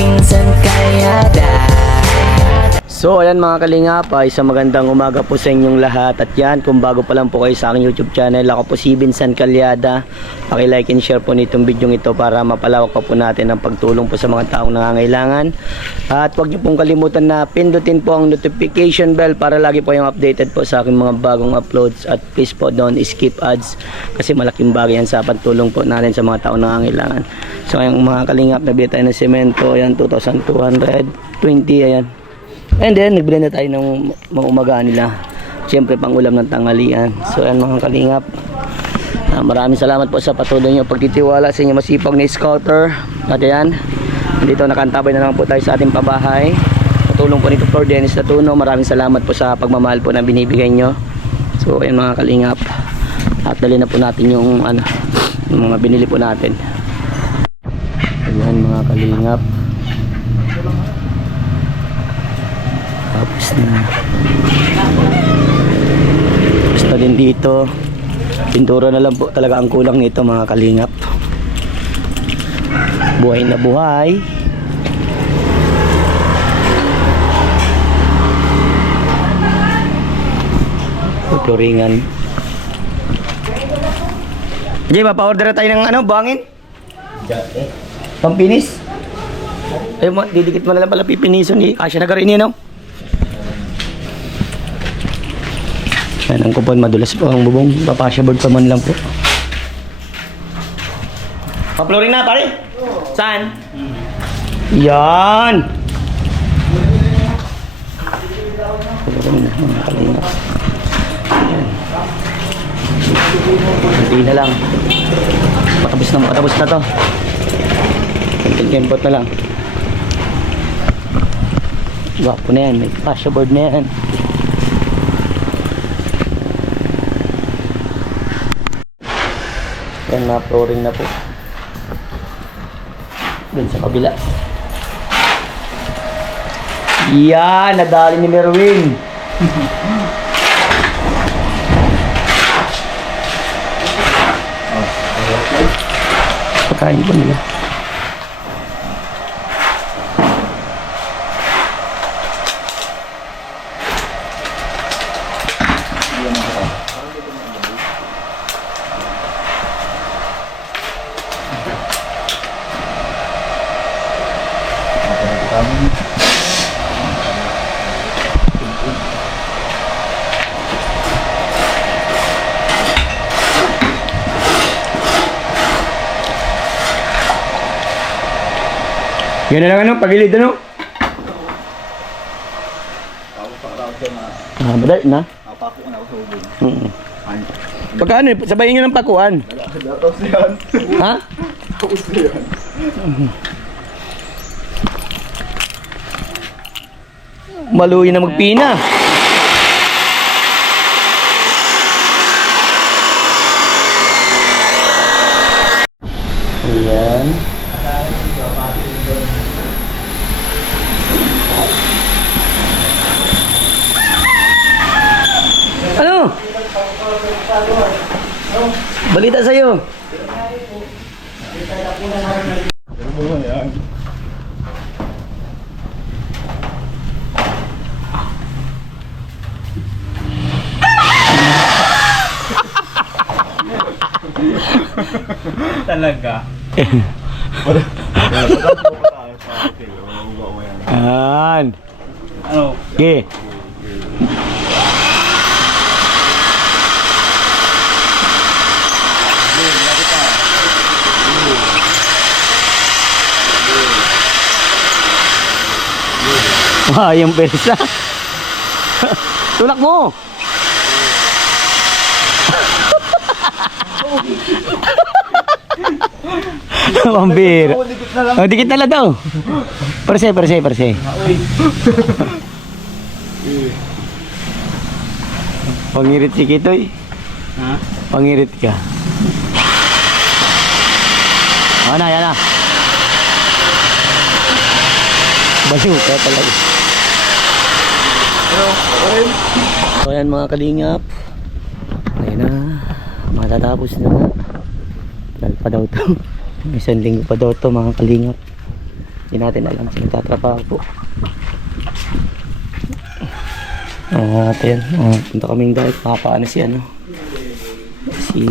Pinsan Kalyada. So ayan mga kalingap, isang magandang umaga po sa inyong lahat. At yan, kung bago pa lang po kayo sa aking YouTube channel, ako po si Vincent Kalyada. Paki-like and share po nitong video ito para mapalawak pa po natin ang pagtulong po sa mga taong nangangailangan. At huwag niyo pong kalimutan na pindutin po ang notification bell para lagi po yung updated po sa aking mga bagong uploads. At please po don't skip ads kasi malaking bagay yan sa pagtulong po natin sa mga taong nangangailangan. So ayan mga kalingap, nabili tayo ng semento. Ayan, 2,220. Ayan. And then, nagbili na tayo ng mga umagaan nila. Siyempre, pang ulam ng tanghalian. So, ayan mga kalingap. Maraming salamat po sa patuloy nyo pagtitiwala sa inyo masipag na scouter. At ayan, dito nakantabay na naman po tayo sa ating pabahay. Patulong po nito Flor Dennis Latuno. Maraming salamat po sa pagmamahal po na binibigay nyo. So, ayan mga kalingap. At dali na po natin yung, yung mga binili po natin. Ayan mga kalingap. Tapos na din dito, pintura na lang po talaga ang kulang nito mga kalingap. Buhay na buhay. Turingan. Jay, mapa-order tayo ng buhangin? Pampinis? Ay mo, didikit mo na lang pala pipinison ni Kasya nagarin niya, no? Yan ang kupon, madulas po ang bubong. Papasya board pa man lang po. Pa-flooring na, pare? Saan? Yan! Flooring na, mga kalingap. Yan. Hindi na lang. Patapos na to. Kempot na lang. Gwapo na yan, may pasya board na yan. Yan, na-flooring na po. Dun sa kabila. Yan, nadali ni Merwin. Pagkain po nila. Yan na lang pagilid madali na. Pako na ako sa ubong. Pagka sabayin nyo ng pakuan. Datos yan. Ha? Tapos na yan. Maluwi na magpina. Ayan. Ano? Balita sa'yo. Talaga. Ayan. Ano? Okay. Wah, yung persa. Tulak mo. Pambira. Oh, dikit na lang daw. Perse. Pangirit si Kitoy. Ha? Pangirit ka. Yan na. Baliw ka talaga. So ayan mga kalingap. Ayun na. Matatapos na. Tagal pa daw to. Isang linggo pa daw to mga kalingap. Hindi natin alam sino tatrapaho po. At yan, punta kaming dahil papaano si ano, si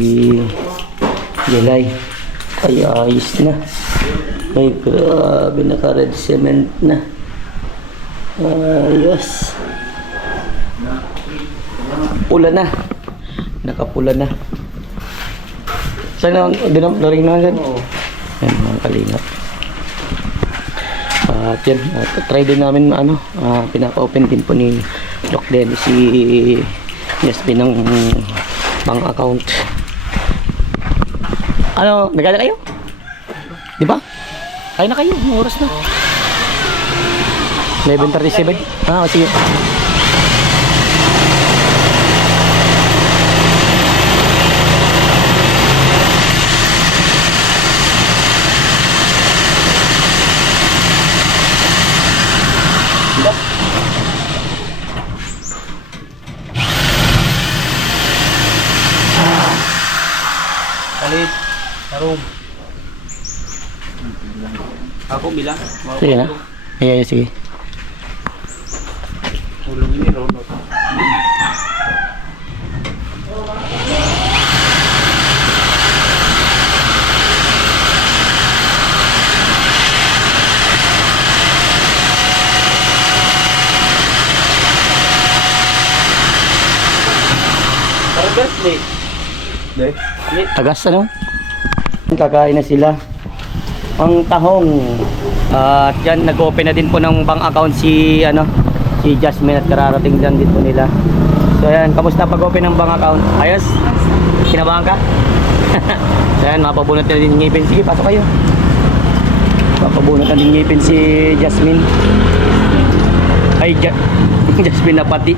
Jelay. Ay, ayos na. Ay, grabe, naka-red cement na. Ayos. Pula na. Nakapula na. Saan na, dinaring na agad? Yan, mga kalingap. At yan, try din namin pinaka-open din po ni Doc Dennis si Yasmin ng bank account. Ano, nagala kayo? Di ba? Kaya na kayo, may oras na. 11:37. Sige. Kalit. Tarong. Ako bilang. Sige na. Sige, sige. Ulong ini ronot. Parang late. Late. Tagas ano? Kakain na sila. Ang tahong. At yan, nag-open na din po ng bank account si Jasmine at kararating lang dito nila. So yan, kamusta pag-open ng bank account? Ayos? Kinabahan ka? Yan, mapabunot na din ngipin. Sige, pasok kayo. Mapabunot na din ngipin si Jasmine. Ay, Jasmine na pati.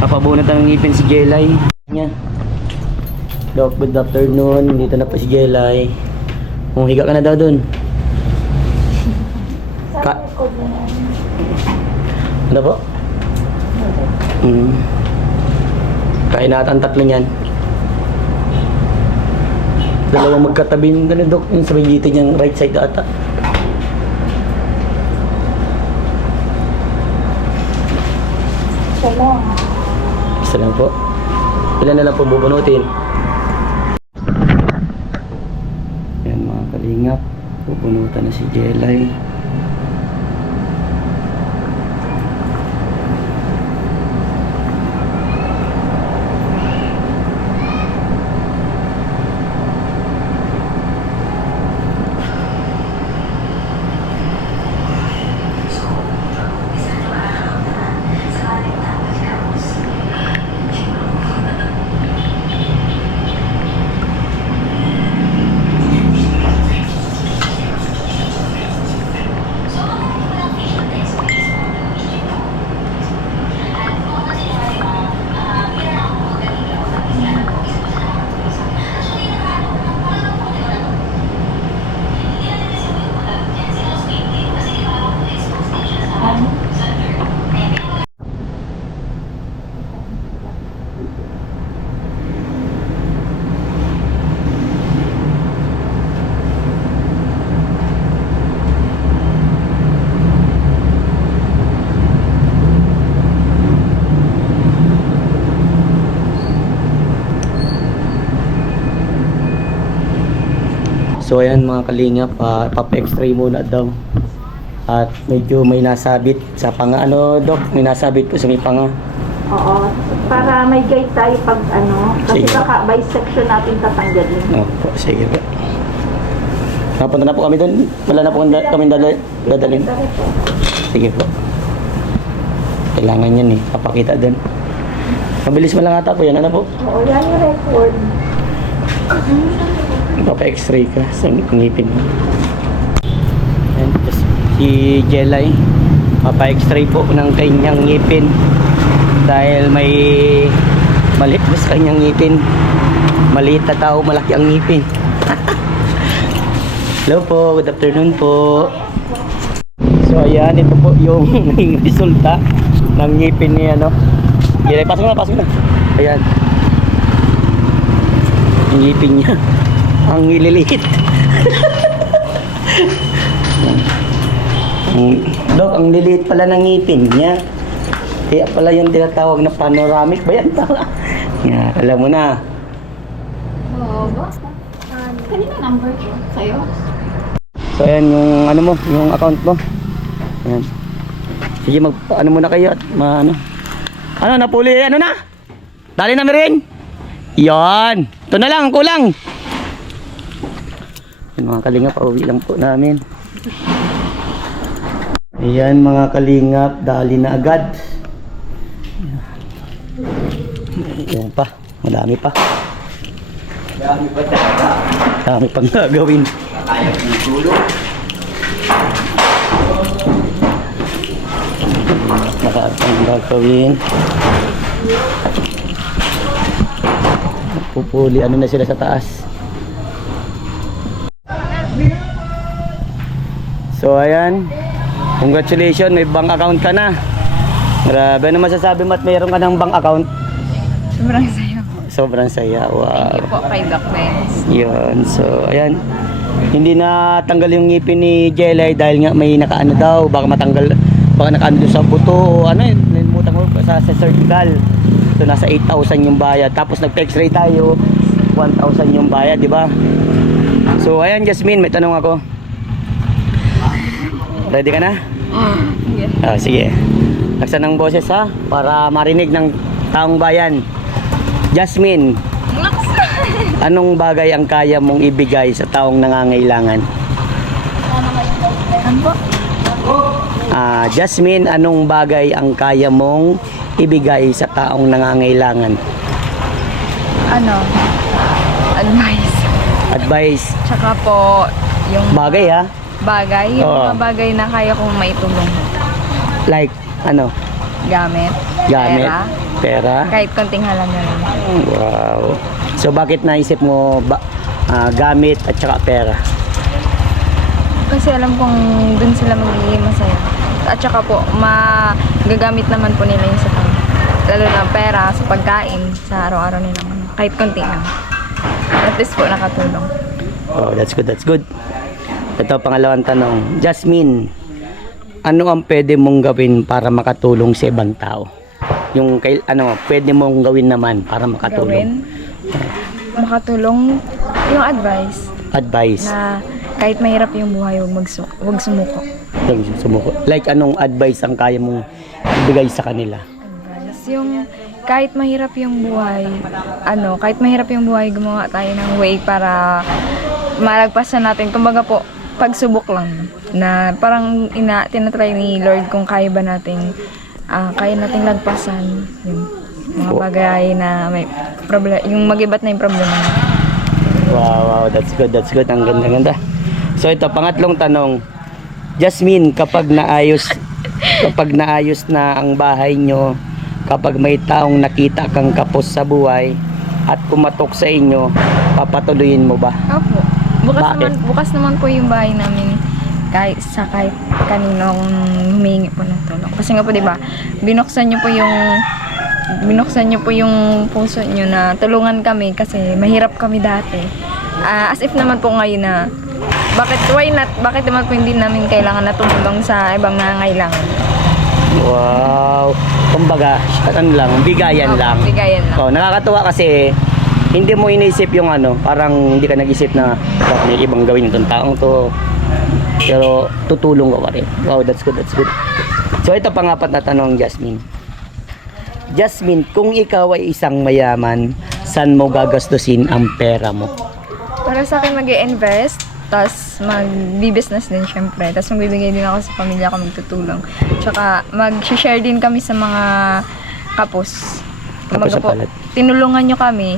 Mapabunot na ng ngipin si Jelay. Yan. Doc, good afternoon. Dito na po si Jelay. Higa ka na daw dun. Ano po? Kain natin ang tatlo niyan. Dalawang magkatabi ng Doc. Yung sa dito niyang right side ata. Isa lang po. Ilan na lang po bubunutin? Yan mga kalingap. Bubunutan na si Jelay. So ayan mga kalingap, papa-x-ray muna daw. At medyo may nasabit sa panga. Ano Doc? May nasabit po sa may panga. Oo, para may guide tayo pag kasi Sige. baka bisection natin tatanggalin. Opo, sige po. Napunta na po kami doon. Wala na po kami dadalhin. Sige po. Kailangan yan papakita doon. Mabilis mo lang ata po yan. Ano po? Oo, yan yung record. Papa-x-ray ka sa ngipin mo. Ayan, si Jelay. Papa-x-ray po ng kanyang ngipin. Dahil may maliit sa kanyang ngipin. Maliit na tao, malaki ang ngipin. Hello po, good afternoon po. So ayan, ito po yung resulta ng ngipin ni Jelay. Pasok na. Ayan. Yung ngipin niya. Ang ililiit. Dok, ang liliit pala ng ngipin niya. Kaya pala yung tinatawag na panoramic ba yan? Yan, alam mo na. Oo ba? Kanina number ko sa'yo? So ayan yung ano mo, yung account mo. Ayan. Sige ano muna kayo at ano napuli, ano na? Dali na rin. Yan. Ito na lang, kulang. Yan mga kalingap, pauwi lang po namin. Ayan mga kalingap, dali na agad. Ayan pa, madami pa. Dami pang gagawin. Kaya kong tulog. Nakatang gagawin. Pupuli, ano na sila sa taas. So ayan, congratulations, may bank account ka na. Grabe, ano masasabi mo at mayroon ka ng bank account? Sobrang saya po. Sobrang saya, wow. Thank you po kay Doc Benz. Yun, so ayan. Hindi na tanggal yung ngipin ni Jelay dahil nga may nakaano daw, baka matanggal, baka nakaano doon sa buto o ano yun, nalimutan ko sa cervical. So nasa 8,000 yung bayad, tapos nag-text ray tayo, 1,000 yung bayad, di ba? So ayan Jasmine, may tanong ako. Ready ka na? Yeah. Sige. Laksan ng boses ha, para marinig ng taong bayan. Jasmine, anong bagay ang kaya mong ibigay sa taong nangangailangan? Ano po? Jasmine, anong bagay ang kaya mong ibigay sa taong nangangailangan? Ano? Advice. Advice. Tsaka po, yung Bagay ha? bagay, yung Oo. mga bagay na kaya kong maitulong. Like, ano? Gamit. Gamit? Pera. Pera? Kahit konting halaga lang. Wow. So bakit naisip mo gamit at saka pera? Kasi alam kong dun sila magiging masaya. At saka po, magagamit naman po nila yung sa taon. Lalo na pera sa pagkain, sa araw-araw nila. Kahit konti lang. At least po nakatulong. Oh, that's good, that's good. Ito, pangalawang tanong. Jasmine, ano ang pwede mong gawin para makatulong sa ibang tao? Yung pwede mong gawin naman para makatulong? Makatulong yung advice. Advice. Na kahit mahirap yung buhay, huwag sumuko. Sumuko. Like, anong advice ang kaya mong ibigay sa kanila? Advice. Yung kahit mahirap yung buhay, gumawa tayo ng way para malagpasan natin. Kumbaga po, pagsubok lang. Na parang tinatry ni Lord kung kaya ba nating lagpasan. Yung mga bagay na may problem, yung mag-ibat na yung problema. Wow, that's good, that's good. Ang ganda-ganda. So ito, pangatlong tanong. Jasmine, kapag naayos na ang bahay nyo, kapag may taong nakita kang kapos sa buhay at kumatok sa inyo, papatuloyin mo ba? Opo. Bakit? Bukas naman po yung bahay namin kahit kaninong humingi po ng tulong. Kasi nga po 'di ba, binuksan niyo po yung puso niyo na tulungan kami kasi mahirap kami dati. As if naman po ngayon na bakit naman po hindi namin kailangan na tumulong sa ibang nangangailangan. Wow. Kumbaga, bigayan lang. Bigayan lang. Oh, nakakatuwa kasi hindi mo iniisip yung parang hindi ka nag-isip na may ibang gawin itong taong to. Pero tutulong ka pa rin. Wow, that's good, that's good. So ito pang-apat na tanong, Jasmine. Jasmine, kung ikaw ay isang mayaman, saan mo gagastusin ang pera mo? Para sa akin mag-i-invest, tapos mag-business din syempre. Tapos magbibigay din ako sa pamilya ko, magtutulong. Tsaka mag-share din kami sa mga kapos. Kapos sa Po, palad. tinulungan nyo kami.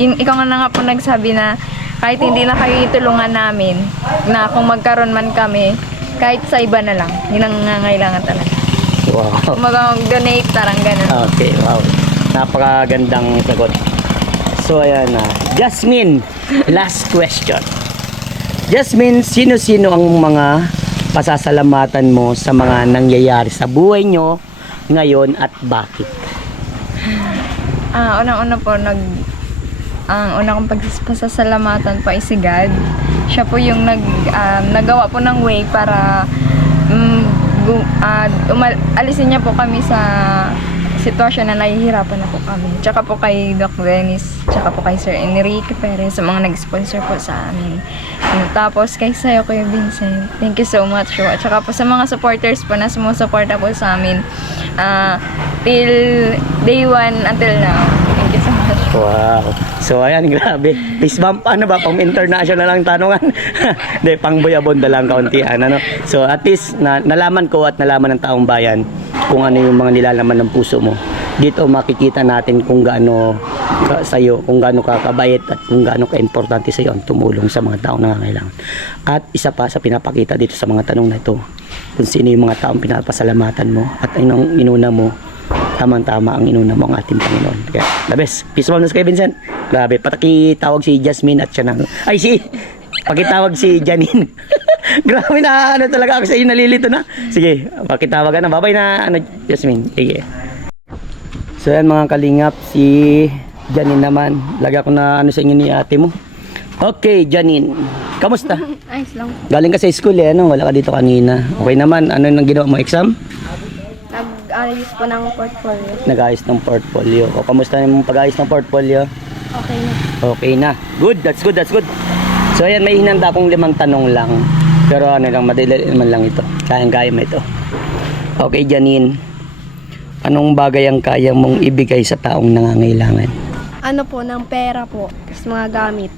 Ikaw nga po nagsabi na kahit hindi na kayo itulungan namin, na kung magkaroon man kami, kahit sa iba na lang. Yun ang nangangailangan talaga. Wow. Mag-donate, parang ganun. Okay, wow. Napakagandang sagot. So ayan na. Jasmine, last question. Jasmine, sino-sino ang mga pasasalamatan mo sa mga nangyayari sa buhay nyo ngayon at bakit? Unang-una po, ang una kong pasasalamatan po ay si God. Siya po yung nagawa po ng way para alisin niya po kami sa sitwasyon na nahihirapan na po kami. Tsaka po kay Doc Dennis, tsaka po kay Sir Enrique Perez, sa mga nag-sponsor po sa amin. Tapos kay Sayo, Kuya Vincent, thank you so much po. At tsaka po sa mga supporters po na sumusuporta po sa amin till day 1 until now. Thank you so much. Wow. So ayan, grabe. Fist bump, ano ba, pang international lang tanungan. Hindi, pang buyabonda lang kauntian, ano. So at least, nalaman ko at nalaman ng taong bayan kung ano yung mga nilalaman ng puso mo. Dito makikita natin kung gaano sa'yo, kung gaano kakabait at kung gaano ka-importante sa'yo ang tumulong sa mga taong nangangailangan. At isa pa sa pinapakita dito sa mga tanong na ito, kung sino yung mga taong pinapasalamatan mo at anong inuna mo, tamang-tama ang inuna mo ang ating Panginoon. Kaya, the best. Peace bomb na kay Vincent. Grabe, pakitawag si Jasmine at siya pakitawag si Janine. Grabe na, ano talaga ako sa iyo, nalilito na. Sige, pakitawag ka na. Babay na, Jasmine. Sige. So yan mga kalingap, si Janine naman. Lagi ako na sa inyo ni ate mo. Okay, Janine. Kamusta? Ayos lang. Galing ka sa school ano? Wala ka dito kanina. Okay naman, ano nang ginawa mo exam? Nag-ayos po ng portfolio. Nag-ayos ng portfolio. O kamusta yung pag-ayos ng portfolio? Okay na. Okay na. Good, that's good, that's good. So ayan, may hinanda akong 5 tanong lang. Pero ano lang, madali naman lang ito. Kayang-kaya mo ito. Okay, Janine. Anong bagay ang kaya mong ibigay sa taong nangangailangan? Ano po, ng pera po, sa mga gamit.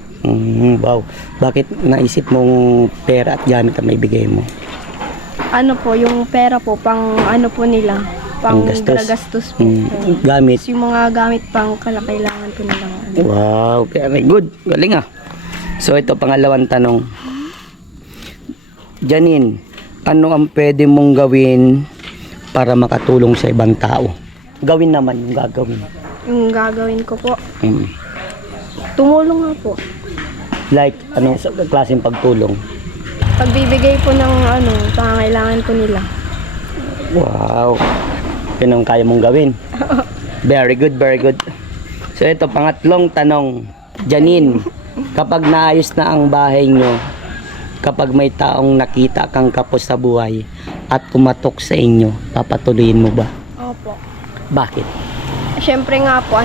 Wow. Bakit naisip mong pera at gamit ang maibigay mo? Ano po, yung pera po, pang ano po nila, pang gastos po. Gamit. Yung mga gamit pang kailangan po nila. Wow, very good. Galing ah. So ito, pangalawang tanong. Janine, ano ang pwede mong gawin para makatulong sa ibang tao? Gawin naman yung gagawin. Yung gagawin ko po, tumulong nga po. Like, anong klaseng pagtulong? Pagbibigay po ng pangangailangan po nila. Wow. Yun ang kaya mong gawin. Very good, very good. So ito, pangatlong tanong. Janine, kapag naayos na ang bahay nyo, kapag may taong nakita kang kapos sa buhay at kumatok sa inyo, papatuloyin mo ba? Opo. Bakit? Siyempre nga po,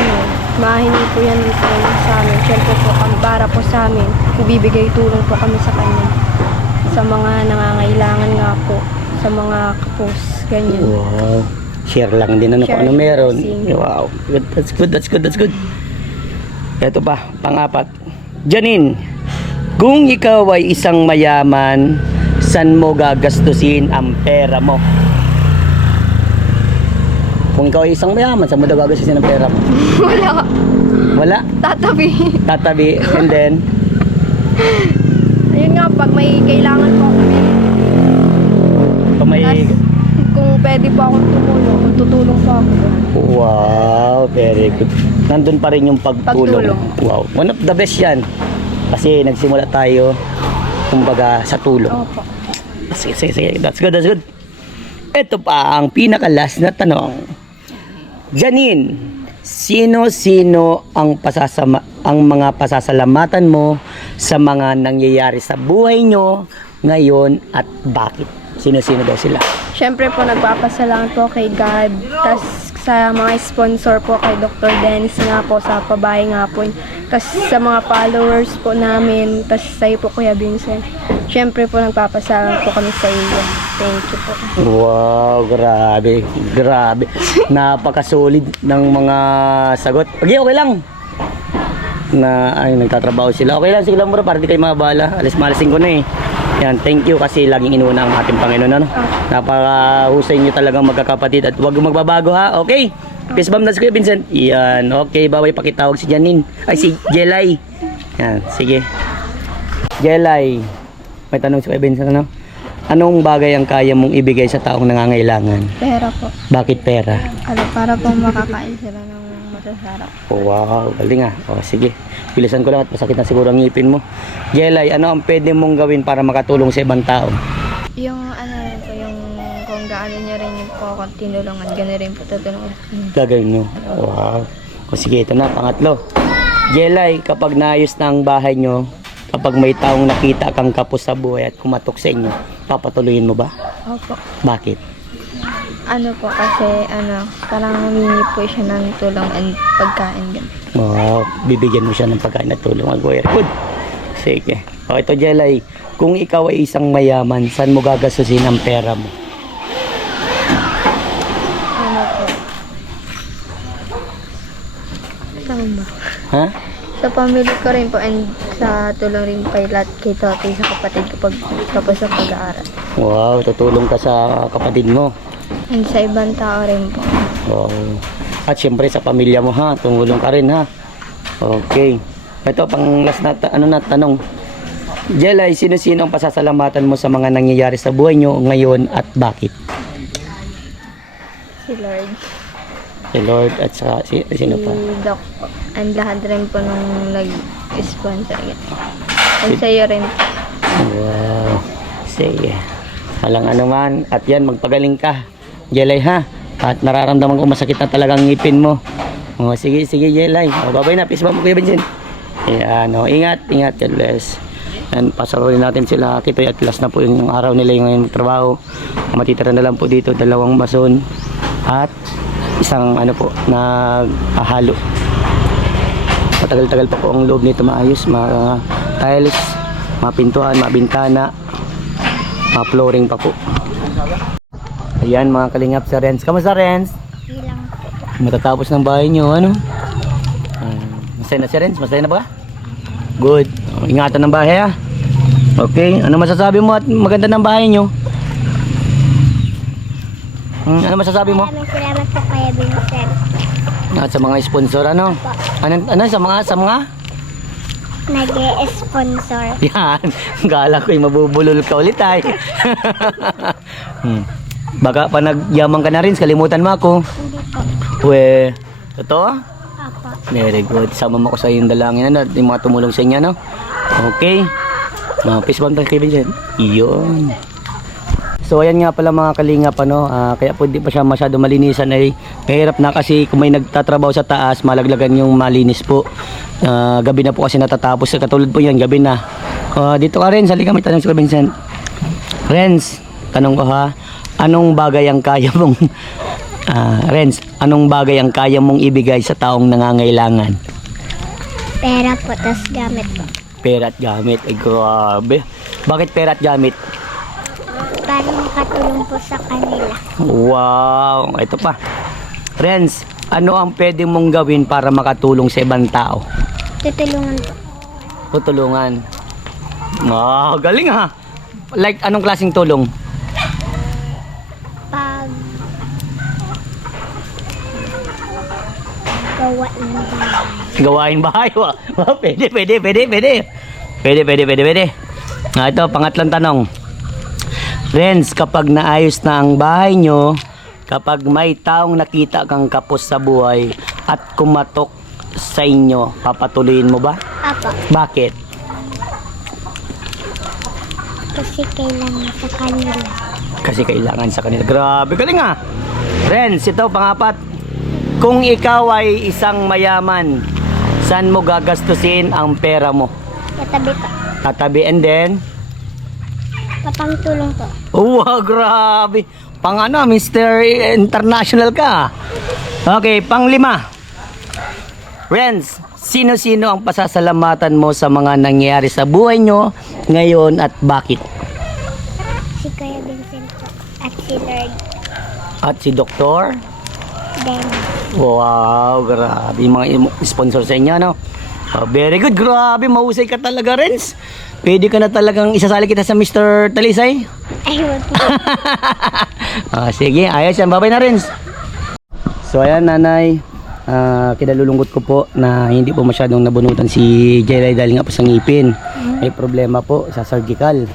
mahingi po yan dito sa amin. Siyempre po, para po sa amin, ibibigay tulong po kami sa kanya. Sa mga nangangailangan nga po, sa mga kapos, ganyan. Wow. Share lang din kung ano meron. Wow. Good. That's good, that's good, that's good. Ito pa, pang-apat. Janine, kung ikaw ay isang mayaman, saan mo gagastusin ang pera mo? Kung ikaw ay isang mayaman, saan mo daw gagastusin ang pera mo? Wala. Wala? Tatabi. Tatabi, and then? Ayun nga, pag may kailangan po ako, Kung may... kung pwede po akong tumulong, kung tutulong po ako. Wow, very good. Nandun pa rin yung pagtulong. Pagtulong. Wow, one of the best yan. Kasi nagsimula tayo, kumbaga, sa tulong. Opo. Sige. That's good, that's good. Ito pa ang pinaka-last na tanong. Janine, sino-sino ang mga pasasalamatan mo sa mga nangyayari sa buhay nyo ngayon at bakit? Sino-sino daw sila? Siyempre po, nagpapasalamat po kay God. Tas sa mga sponsor po kay Dr. Dennis nga po, sa pabahay nga po. Tas sa mga followers po namin. Tas sa'yo po, Kuya Vincent. Siyempre po, nagpapasalamat po kami sa iyo. Thank you po. Wow, grabe. Grabe. Napaka-solid ng mga sagot. Okay lang. Nagtatrabaho sila. Okay lang, sige lang bro, para di kayo mabala. Malisin ko na eh. Yan, thank you kasi laging inuuna ang ating Panginoon. Ano? Napakahusay nyo talagang magkakapatid at huwag magbabago ha. Okay? Peace bomb na si Kuya Vincent. Yan, okay. Baway pakitawag si Janine. Ay, si Jelay. Yan, sige. Jelay. May tanong si Kuya Vincent, ano? Anong bagay ang kaya mong ibigay sa taong nangangailangan? Pera po. Bakit pera? Para po makakain sila ng masasarap. Oh, wow, galing ah. O, sige. Bilisan ko lang at masakit na siguro ang ngipin mo. Jelay, ano ang pwede mong gawin para makatulong sa ibang tao? Yung rin po, yung kung gaano niya rin yung po ako tinulungan, gano'n rin po tutulungan. Gagawin mo. Wow. O, sige, ito na, pangatlo. Jelay, kapag naayos na ang bahay nyo, kapag may taong nakita kang kapos sa buhay at kumatok sa inyo, papatuloyin mo ba? Opo. Bakit? Ano po kasi, parang humingi po siya ng tulong and pagkain. Bibigyan mo siya ng pagkain at tulong. Very good. Sige. O, ito, Jelay. Kung ikaw ay isang mayaman, saan mo gagastusin ang pera mo? Ano po? Saan ba? Ha? Sa pamilya ko rin po and sa tulong rin kay Totoy sa kapatid ko pag tapos sa pag-aaral. Wow, tutulong ka sa kapatid mo. And sa ibang tao rin po. Wow. At syempre sa pamilya mo ha, tumulong ka rin ha. Okay. Ito pang last na tanong. Jelay, sino-sino ang pasasalamatan mo sa mga nangyayari sa buhay nyo ngayon at bakit? Si Lord. Si Lord at saka sino pa? Si Doc po. And lahat rin po nung nag-sponsor. And sa'yo rin po. Wow. Sige. Walang anuman. At yan, magpagaling ka. Jelay ha. At nararamdaman ko masakit na talagang ngipin mo. Sige, Jelay. Babay na. Peace ba mo, Kuya Benjen? Ayan, ingat. God bless. And pasaruhin natin sila. Kitoy at last na po yung araw nila yung ngayon magtrabaho. Matitira na lang po dito 2 bason. At isang naghahalo. Matagal-tagal pa po ang loob nito maayos. Mga tiles, mga pintuan, mga bintana, mga flooring pa po. Ayan mga kalingap sa Renz. Kamusta Renz? Ilang po. Matatapos ng bahay nyo, ano? Masaya na si Renz? Masaya na ba? Good. Ingatan ng bahay ha. Okay. Ano masasabi mo at maganda ng bahay nyo? Ano masasabi mo? Maraming salamat po kaya Vincent. At sa mga sponsor ano? Ano sa mga? Nag-e-sponsor. Yan. Gala ko'y mabubulol ka ulit ay. Baka pa nagyamang ka na rin, kalimutan mo ako. Hindi po. Totoo? Apo. Very good. Sama mo ko sa iyong dalangin at yung mga tumulong sa inyo, no? Okay. Peace bomb tayo kay Vincent. Iyon. So ayan nga pala mga kalingap kaya po di pa siya masyado malinisan ay mahirap na kasi kung may nagtatrabaho sa taas malaglagan yung malinis po. Gabi na po kasi natatapos katulad po yan gabi na. Dito ka rin, halika may tanong si Vincent. Renz, tanong ko ha, anong bagay ang kaya mong Renz, anong bagay ang kaya mong ibigay sa taong nangangailangan? Pera po, tas gamit po. Pera at gamit, ay grabe. Bakit pera at gamit? Para makatulong po sa kanila. Wow, ito pa. Renz, ano ang pwede mong gawin para makatulong sa ibang tao? Tutulungan po. Tutulungan. Galing ha. Like anong klaseng tulong? Pag gawain ng bahay. Gawain bahay. Wow, pwede. Ito, pangatlong tanong. Renz, kapag naayos na ang bahay nyo, kapag may taong nakita kang kapos sa buhay at kumatok sa inyo, papatuloyin mo ba? Apo. Bakit? Kasi kailangan sa kanila. Kasi kailangan sa kanila. Grabe, galing ha. Renz, ito, pangapat. Kung ikaw ay isang mayaman, saan mo gagastusin ang pera mo? Katabi po. Tatabi and then? Papangtulong po. Wow, grabe. Pang Mr. International ka. Okay, pang-5. Renz, sino-sino ang pasasalamatan mo sa mga nangyayari sa buhay nyo ngayon at bakit? Si Kuya Vincent po. At si Lord. At si Doktor? Dennis. Wow, grabe. Yung mga sponsor sa inyo, no? Very good, grabe. Mahusay ka talaga, Renz. Pwede ka na talagang isasali kita sa Mr. Talisay. Ay, wag po. Sige, ayos yan. Babay na, Renz. So, ayan, nanay. Kinalulungkot ko po na hindi po masyadong nabunutan si Jelay dahil nga po sa ngipin. May problema po sa surgical.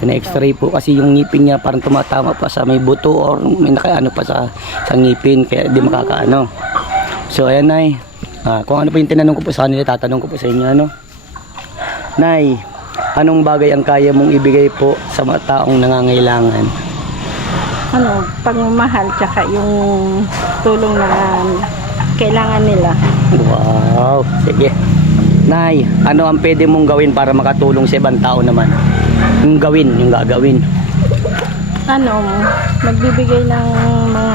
Pina-x-ray po kasi yung ngipin niya parang tumatama pa sa may buto or may nakaano pa sa ngipin kaya di makakaano. So, ayan, nay. Kung ano po yung tinanong ko po sa kanila, tatanong ko po sa inyo, ano? Nay, anong bagay ang kaya mong ibigay po sa mga taong nangangailangan? Pagmamahal tsaka yung tulong na kailangan nila. Wow, sige. Nay, ano ang pwede mong gawin para makatulong sa ibang tao naman? Yung gagawin. Magbibigay ng mga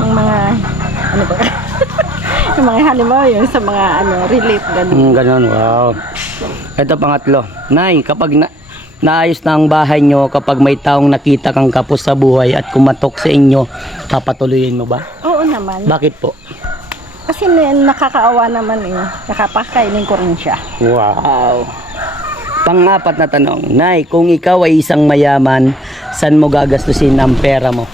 yung mga ano ba? Yung mga halimbawa yun sa mga relief ganun. Ganon, wow. Ito pangatlo. Nay, kapag naayos na ang bahay nyo, kapag may taong nakita kang kapos sa buhay at kumatok sa inyo, papatuloyin mo ba? Oo naman. Bakit po? Kasi nakakaawa naman nakapakainin ko rin siya. Wow. Pang-apat na tanong. Nay, kung ikaw ay isang mayaman, saan mo gagastusin ang pera mo?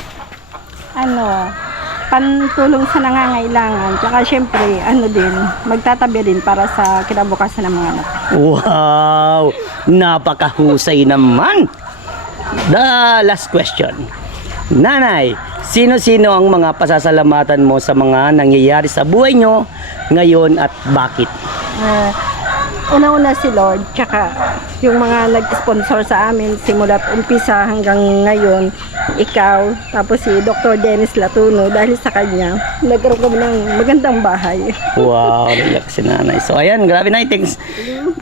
Pantulong sa nangangailangan. Tsaka syempre, din, magtatabi din para sa kinabukasan ng mga anak. Wow! Napakahusay naman! The last question. Nanay, sino-sino ang mga pasasalamatan mo sa mga nangyayari sa buhay nyo ngayon at bakit? Una-una si Lord, tsaka yung mga nag-sponsor sa amin simula't umpisa hanggang ngayon, ikaw, tapos si Dr. Dennis Latuno, dahil sa kanya, nagkaroon kami ng magandang bahay. Wow, relax si nanay. So ayan, grabe Nay, thanks.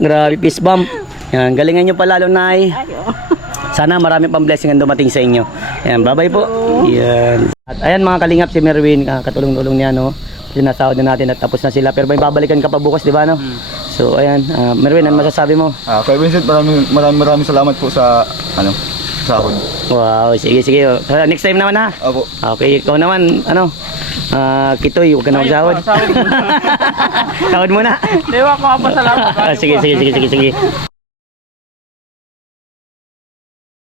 Grabe, peace bump. Yan, galingan nyo pa lalo Nay. Sana marami pang blessing ang dumating sa inyo. Ayan, bye-bye po. Yan. At ayan mga kalingap, si Merwin, katulong-tulong niya, no? Sinasahod na natin at tapos na sila. Pero may babalikan ka pa bukas, di ba, no? So, ayan. Merwin, ano masasabi mo? Kay Vincent, maraming salamat po sa, sahod. Wow, sige. Next time naman, ha? Opo. Okay, ikaw naman, Kitoy, huwag ka na magsahod. Sahod muna. Dewa ko pa salamat. Sige.